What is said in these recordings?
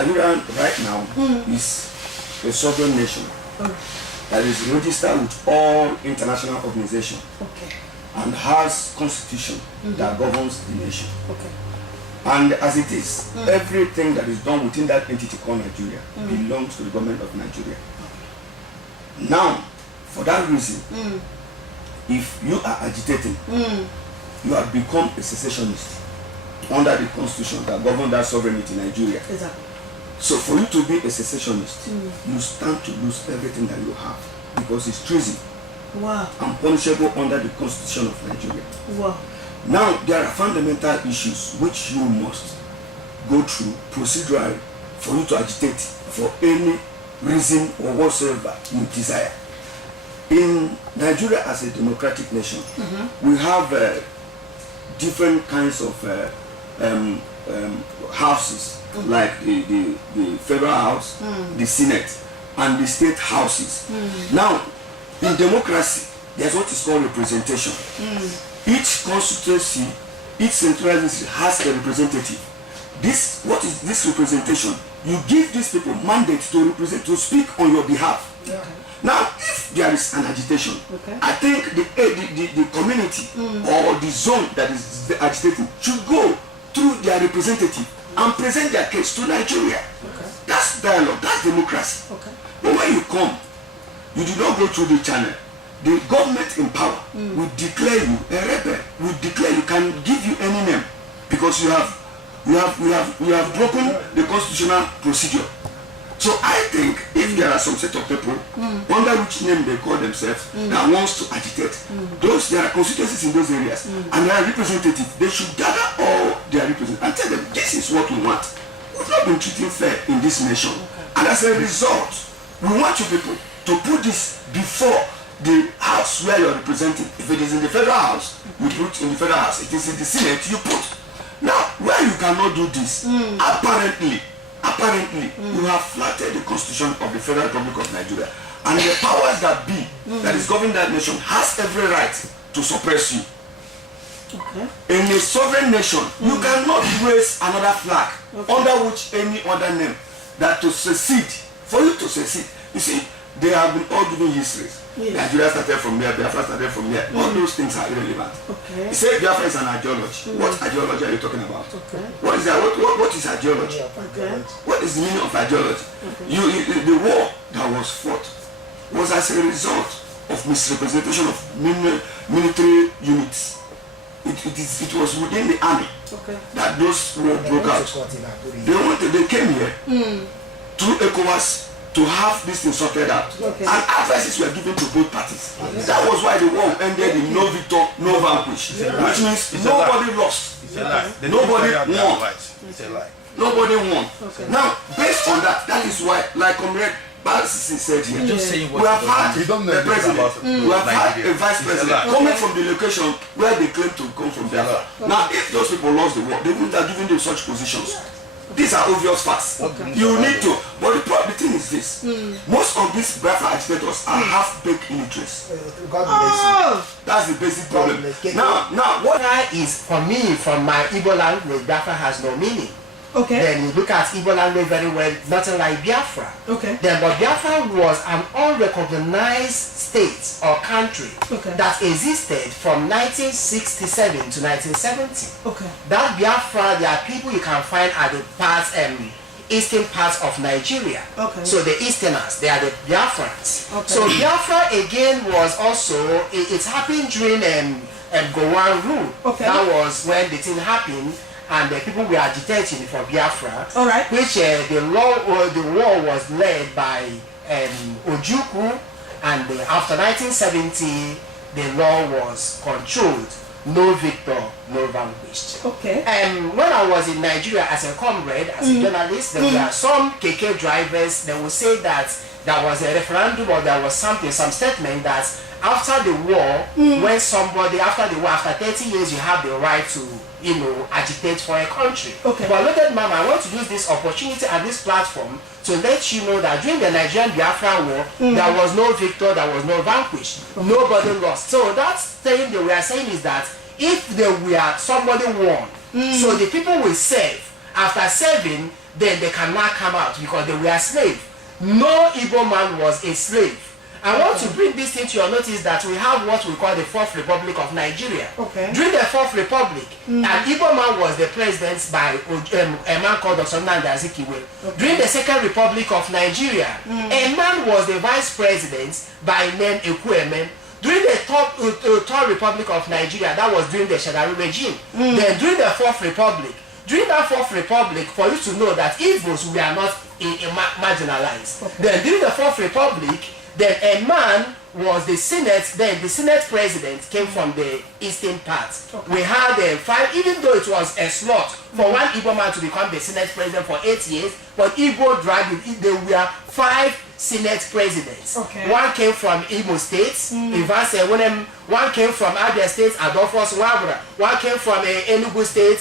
Nigeria right now is a sovereign nation that is registered with all international organizations and has constitution that governs the nation. And as it is, everything that is done within that entity called Nigeria belongs to the government of Nigeria. Now, for that reason, if you are agitating, you have become a secessionist under the constitution that governs that sovereignty in Nigeria. Exactly. So for you to be a secessionist, you stand to lose everything that you have because it's treason and punishable under the constitution of Nigeria. Now, there are fundamental issues which you must go through procedurally for you to agitate for any reason or whatsoever you desire. In Nigeria as a democratic nation, we have different kinds of houses, like the federal house, the senate, and the state houses. Now, in democracy, there's what is called representation. Each constituency, each centralized has a representative. What is this representation? You give these people mandate to represent, to speak on your behalf. Now, if there is an agitation, I think the community or the zone that is agitating should go through their representative and present their case to Nigeria. That's dialogue, that's democracy. But when you come, you do not go through the channel. The government in power will declare you a rebel, will declare you, can give you any name because you have broken the constitutional procedure. So I think if there are some set of people under which name they call themselves that wants to agitate, there are constituencies in those areas and there are representatives, they should gather all their representatives and tell them this is what we want. We've not been treating fair in this nation. And as a result, we want you people to put this before the house where you're representing. If it is in the federal house, you put in the federal house. It is in the senate, you put. Now, where you cannot do this, apparently, you have flattered the constitution of the Federal Republic of Nigeria. And the powers that be, that is governing that nation, has every right to suppress you. In a sovereign nation, you cannot raise another flag under which any other name that to secede, for you to secede. You see, they have been all giving histories. Nigeria started from here, Biafra started from here. All those things are irrelevant. You say Biafra is an ideology. What ideology are you talking about? What is that? What is ideology? What is the meaning of ideology? The war that was fought was as a result of misrepresentation of military units. It was within the army that those war broke out. They came here through ECOWAS to have this thing sorted out. And advices were given to both parties. That was why the war ended in no victor, no vanquish. Which means nobody lost. Nobody won. Nobody won. Now, based on that, that is why, like Comrade Basisi said here, we have had a president, we have had a vice president coming from the location where they claim to come from Biafra. Now, if those people lost the war, they wouldn't have given them such positions. These are obvious facts. You need to. But the thing is this. Most of these Biafra agitators are half-baked illiterates. That's the basic problem. Now, what is, for me, from my Igbo language, Biafra has no meaning. Then you look at Igbo language very well, nothing like Biafra. Then, but Biafra was an unrecognized state or country that existed from 1967 to 1970. That Biafra, there are people you can find at the parts, eastern parts of Nigeria. So the Easterners, they are the Biafrans. So Biafra again was also, it happened during Gowon rule. That was when the thing happened. And the people were agitating for Biafra, which the war was led by Ojukwu, and after 1970, the law was controlled. No victor, no vanquished. When I was in Nigeria as a comrade, as a journalist, there were some KK drivers that would say that there was a referendum or there was something, some statement that after the war, when somebody, after the war, after 30 years, you have the right to, agitate for a country. But look at Mama, I want to use this opportunity and this platform to let you know that during the Nigerian Biafra war, there was no victor, there was no vanquished. Nobody lost. So that thing that we are saying is that if there were somebody won, so the people will serve. After serving, then they cannot come out because they were slaves. No Igbo man was a slave. I want to bring this into your notice that we have what we call the Fourth Republic of Nigeria. During the Fourth Republic, an Igbo man was the president by a man called Dr. Nnamdi Azikiwe. During the Second Republic of Nigeria, a man was the vice president by name Ekwueme. During the Third Republic of Nigeria, that was during the Shagari regime. Then during the Fourth Republic, for you to know that Igbos were not marginalized. Then during the Fourth Republic, then a man was the Senate, then the Senate president came from the eastern part. We had 5, even though it was a slot for one Igbo man to become the Senate president for 8 years, but Igbo dragged it, there were 5 Senate presidents. One came from Imo State, one came from Abia State, Adolphus Wabra, one came from Enugu State,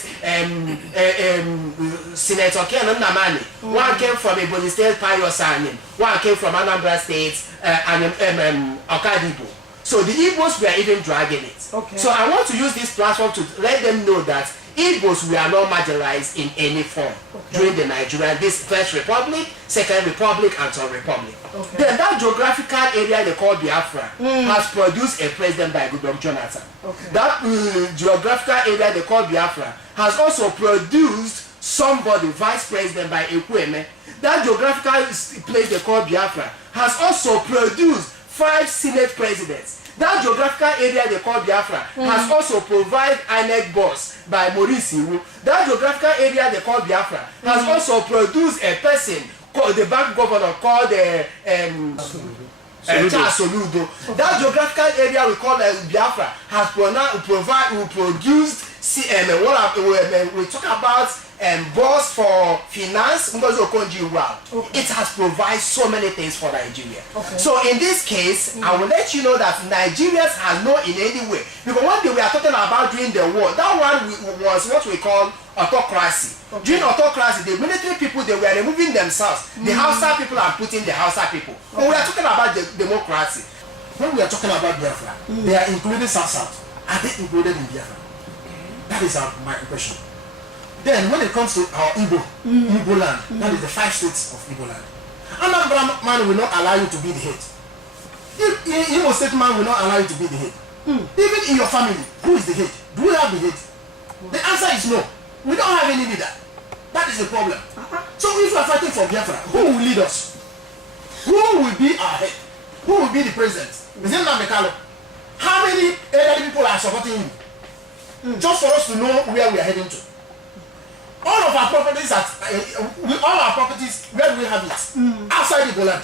Senator Kenan Namani, one came from Ebonyi State, Payo Sanim, one came from Anambra State, Okadibo. So the Igbos were even dragging it. So I want to use this platform to let them know that Igbos were not marginalized in any form during the Nigerian, this First Republic, Second Republic, and Third Republic. Then that geographical area they call Biafra has produced a president by Goodluck Jonathan. That geographical area they call Biafra has also produced somebody, vice president by Ekwueme. That geographical place they call Biafra has also produced 5 Senate presidents. That geographical area they call Biafra has also provided INEC boss by Maurice Iwu. That geographical area they call Biafra has also produced a person called the bank governor called Charles Soludo. That geographical area we call Biafra has produced we talk about boss for finance. It has provided so many things for Nigeria. So in this case, I will let you know that Nigerians are not in any way, because one thing we are talking about during the war, that one was what we call autocracy. During autocracy, the military people, they were removing themselves. The Hausa people are putting the Hausa people. But we are talking about the democracy. When we are talking about Biafra, they are including South. Are they included in Biafra? That is my impression. Then when it comes to our Igbo land, that is the 5 states of Igbo land. Anambra man will not allow you to be the head. Imo State man will not allow you to be the head. Even in your family, who is the head? Do we have the head? The answer is no. We don't have any leader. That is the problem. So if we are fighting for Biafra, who will lead us? Who will be our head? Who will be the president? Is it Nnamdi Kanu? How many elderly people are supporting him? Just for us to know where we are heading to. All of our properties where do we have it? Outside the land.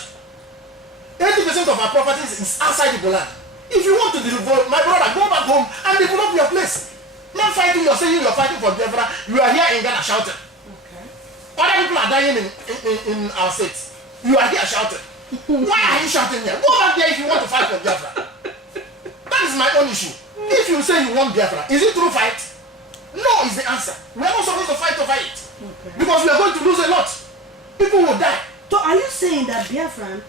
80% of our properties is outside the land. If you want to develop, my brother, go back home and develop your place. Not fighting, you're saying you're fighting for Biafra. You are here in Ghana shouting. Other people are dying in our states. You are here shouting. Why are you shouting here? Go back there if you want to fight for Biafra. That is my own issue. If you say you want Biafra, is it through fight? No is the answer. We are not supposed to fight over it. Because we are going to lose a lot. People will die. So are you saying that Biafran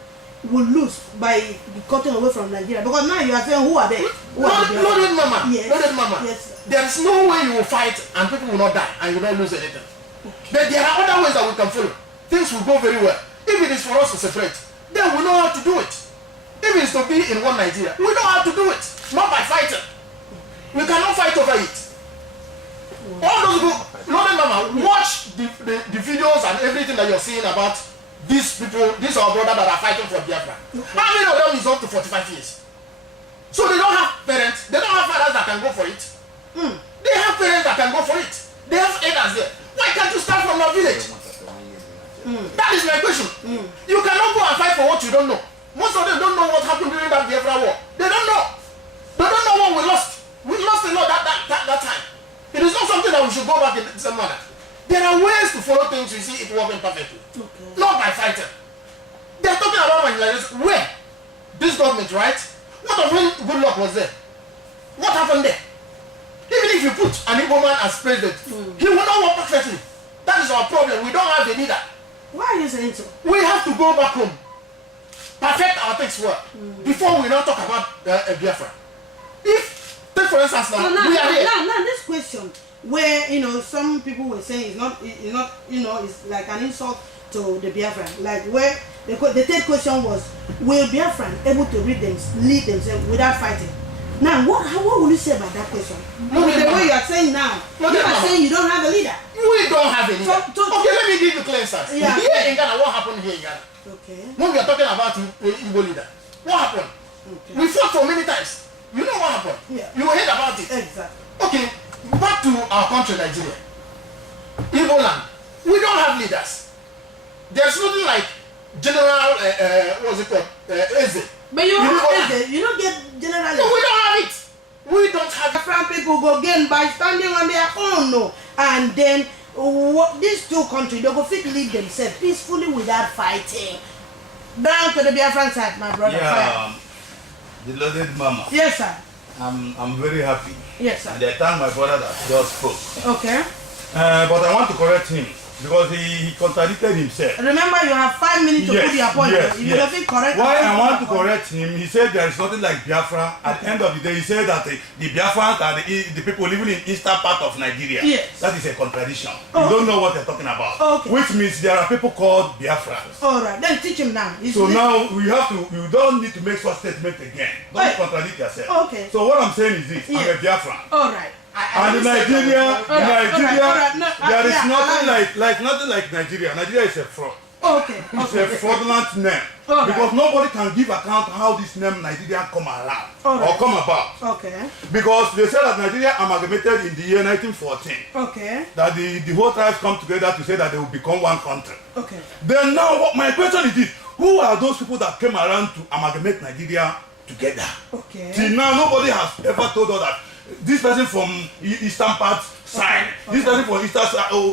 will lose by cutting away from Nigeria? Because now you are saying who are they? Loaded mama. Yes. Loaded mama. Yes. There is no way you will fight and people will not die and you will not lose anything. But there are other ways that we can follow. Things will go very well. If it is for us to separate, then we know how to do it. If it is to be in one Nigeria, we know how to do it. Not by fighting. We cannot fight over it. All those people, Loaded mama, watch the videos and everything that you're seeing about these people, these are brothers that are fighting for Biafra. How many of them is up to 45 years? So they don't have parents, they don't have fathers that can go for it. They have parents that can go for it. They have elders there. Why can't you start from your village? That is my question. You cannot go and fight for what you don't know. Most of them don't know what happened during that Biafra war. They don't know. They don't know what we lost. We lost a lot that time. It is not something that we should go back in the same manner. There are ways to follow things you see it working perfectly. Not by fighting. They are talking about marginalization. Where? This government, right? What of when Goodluck was there? What happened there? Even if you put an Igbo man as president, he will not work perfectly. That is our problem. We don't have a leader. Why are you saying so? We have to go back home. Perfect our things well. Before we now talk about Biafra. If, take for instance now, we are here. Now this question, where some people were saying it's not it's like an insult to the Biafran. Like where the third question was, will Biafran able to lead themselves without fighting? Now, what will you say about that question? The way you are saying now, you are saying you don't have a leader. We don't have a leader. Okay, let me give you clear answers. Yeah. Here in Ghana, what happened here in Ghana? Okay. When we are talking about Igbo leader, what happened? Okay. We fought for many times. You know what happened? Yeah. You heard about it. Exactly. Okay, back to our country, Nigeria. Igbo land, we don't have leaders. There's nothing like General, what's it called? Eze. But you don't get general. No, we don't have it. We don't have it. Different people go gain by standing on their own, no. And then these two countries, they go fit lead themselves peacefully without fighting. Down to the Biafran side, my brother. Yeah, the loaded mama. Yes, sir. I'm very happy. Yes, sir. And I thank my brother that just spoke. Okay. But I want to correct him because he contradicted himself. Remember, you have 5 minutes to put your point. Yes, You have to correct. Why I want to correct him, he said there is nothing like Biafra. At the end of the day, he said that the Biafrans are the people living in eastern part of Nigeria. Yes. That is a contradiction. Oh. You don't know what they're talking about. Okay. Which means there are people called Biafrans. All right, then teach him now. So now you don't need to make such statement again. Don't contradict yourself. Okay. So what I'm saying is this, I'm a Biafran. All right. And in Nigeria, No, there is nothing like Nigeria. Nigeria is a fraud. Okay. It's a fraudulent name. Right. Because nobody can give account how this name Nigeria come around Right. or come about. Okay. Because they said that Nigeria amalgamated in the year 1914. Okay. That the whole tribes come together to say that they will become one country. Okay. Then now my question is this, who are those people that came around to amalgamate Nigeria together? Okay. Till now nobody has ever told us that this person from eastern part side, this person from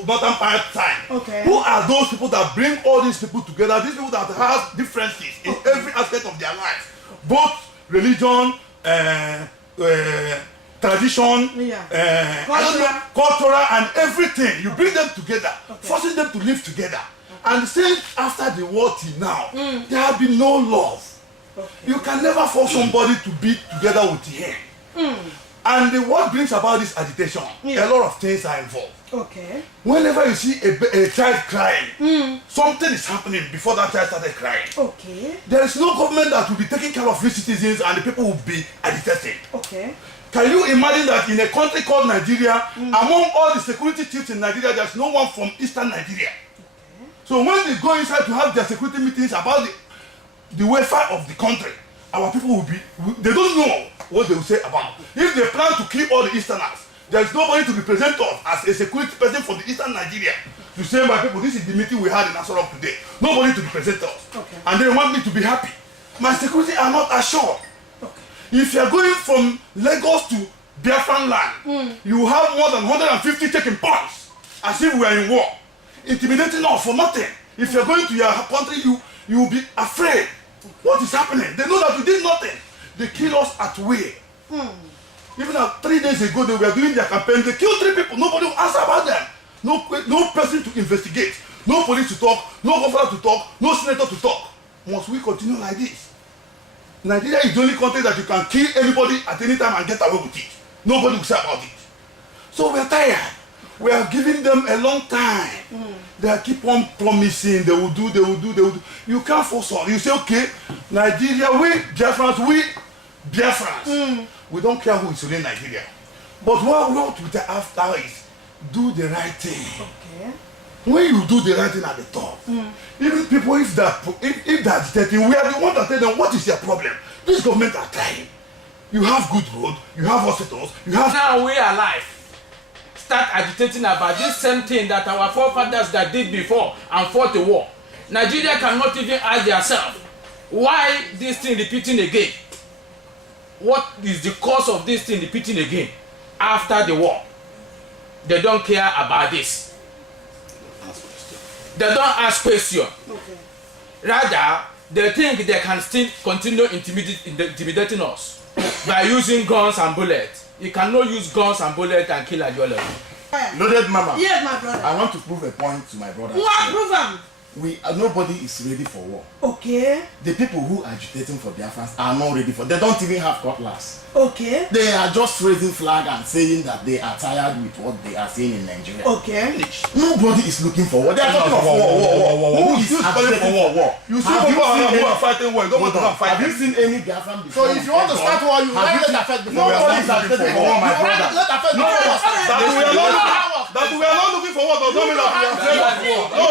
northern part side. Okay. Who are those people that bring all these people together? These people that have differences in every aspect of their lives, both religion, tradition, cultural, and everything. You bring them together, forcing them to live together. And since after the war till now, there have been no love. You can never force somebody to be together with him. And what brings about this agitation, a lot of things are involved. Okay. Whenever you see a child crying, something is happening before that child started crying. Okay. There is no government that will be taking care of these citizens and the people will be agitated. Okay. Can you imagine that in a country called Nigeria, among all the security chiefs in Nigeria, there's no one from eastern Nigeria? Okay. So when they go inside to have their security meetings about the welfare of the country, our people will be, they don't know what they will say about. If they plan to kill all the Easterners, there is nobody to represent us as a security person for the Eastern Nigeria to say, my people, this is the meeting we had in Asorok today. Nobody to represent us. Okay. And they want me to be happy. My security are not assured. Okay. If you are going from Lagos to Biafran land, you have more than 150 taking points as if we are in war, intimidating us for nothing. If you are going to your country, you will be afraid. What is happening? They know that we did nothing. They kill us at will. Even 3 days ago, they were doing their campaign. They killed 3 people. Nobody will answer about them. No person to investigate. No police to talk. No governor to talk. No senator to talk. Must we continue like this? Nigeria is the only country that you can kill anybody at any time and get away with it. Nobody will say about it. So we are tired. We are giving them a long time. They keep on promising they will do. You can't force on. You say, okay, Nigeria, we Biafrans, we don't care who is ruling Nigeria. But what we are after is do the right thing. Okay. When you do the right thing at the top, even people, if they're agitating, we are the ones that tell them, what is your problem? This government are trying. You have good road, you have hospitals, you have... Now we are alive. Start agitating about this same thing that our forefathers that did before and fought the war. Nigeria cannot even ask themselves why this thing repeating again. What is the cause of this thing repeating again after the war? They don't care about this. They don't ask questions. Okay. Rather, they think they can still continue intimidating us by using guns and bullets. You cannot use guns and bullets and kill Ajola. Loaded mama. Yes, my brother. I want to prove a point to my brother. What? Prove him. nobody is ready for war. Okay. The people who are agitating for Biafra are not ready for. They don't even have cutlass. Okay. They are just raising flag and saying that they are tired with what they are seeing in Nigeria. Okay. Nobody is looking for war. They are talking of war. Who is calling for war? You see people who are fighting war. You don't want to go and fight. Have you seen any Biafran before? So if you want to start war, you let the first before. Nobody is agitating for war, my brother. Let the first before. That we are not looking for war does not mean that we are afraid of war. No,